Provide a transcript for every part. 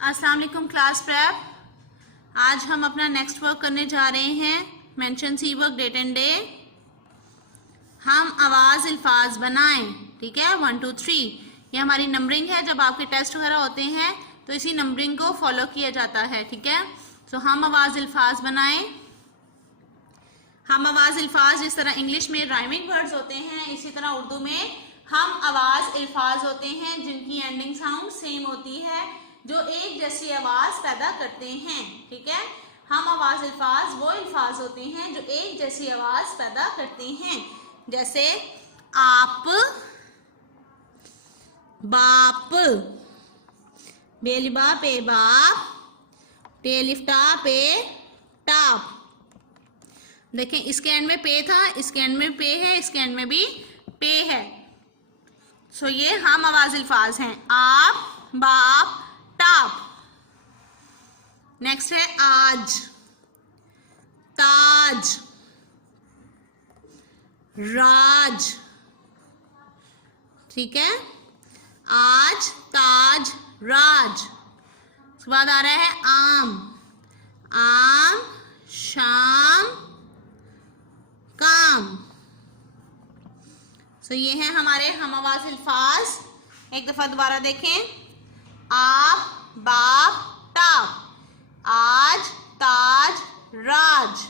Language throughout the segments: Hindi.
अस्सलाम वालेकुम क्लास प्रेप। आज हम अपना नेक्स्ट वर्क करने जा रहे हैं। Mention see work date and day. हम आवाज़ अल्फाज बनाएं, ठीक है। 1 2 3 ये हमारी नंबरिंग है। जब आपके टेस्ट वगैरह होते हैं तो इसी नंबरिंग को फॉलो किया जाता है, ठीक है। तो हम आवाज़ अल्फाज बनाएं। हम आवाज़ अल्फाज जिस तरह इंग्लिश में राइमिंग वर्ड्स होते हैं, इसी तरह उर्दू में हम आवाज़ अल्फाज होते हैं जिनकी एंडिंग साउंड सेम होती है, जो एक जैसी आवाज़ पैदा करते हैं, ठीक है। हम आवाज़ अल्फाज वो अल्फाज होते हैं जो एक जैसी आवाज़ पैदा करते हैं, जैसे आप, बाप, बेलिबा पे बाप, टेलिफ्टा पे टाप। देखें, इसके एंड में पे था, इसके एंड में पे है, इसके एंड में भी पे है। सो ये हम आवाज़ अल्फाज हैं। आप, बाप, टाप। नेक्स्ट है आज, ताज, राज, ठीक है। आज, ताज, राज। उसके बाद आ रहा है आम, आम, शाम, काम। सो ये हैं हमारे हम आवाज़ अल्फाज। एक दफ़ा दोबारा देखें। आप, बाप, टाप, आज, ताज, राज,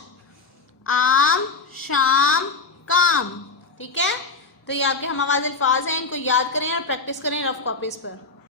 आम, शाम, काम, ठीक है। तो ये आपके हम आवाज़ अल्फाज हैं। इनको याद करें और प्रैक्टिस करें रफ कॉपीज़ पर।